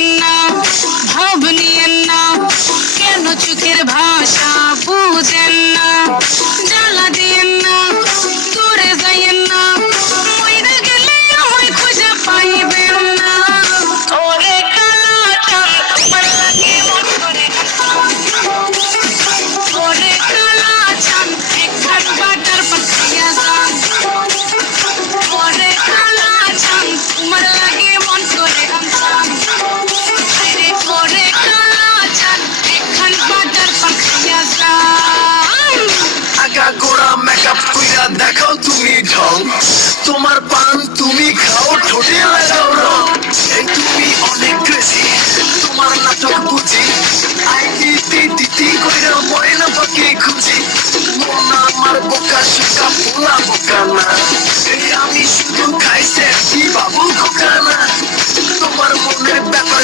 নিয়েন না, ভাব নিয়েন না, কেন চোখের ভাষা বুঝেন না, জ্বালা দিয়েন না, দূরে যাইয়েন না, মইরা গেলে আমায় খুঁজে পাইবেন না। ওরে কালা চাঁদ তোমার লাগে মন করে, ওরে কালা চাঁদ একখান বাটার পাতিয়া যান, ওরে কালা চাঁদ তোমার লাগে মন করে আনসান, আরে ওরে কালা চাঁদ একখান বাটার পাতিয়া যান। আগা গোড়া মেকআপ কইরা দেখাও তুমি ঢং, তোমার পান তুমি খাও ঠোঁটে লাগাও রং। এই তুমি অনেক ক্রেজি, তোমার নাটক বুঝি, আইডিটি টিটি কইরা ময়না পাখি খুঁজি। মন আমার বোকা সুকা পোলা বোকা না, এই আমি শুধু খাই সেক্সি বাবু খোকা না। তোমার মনের ব্যাপার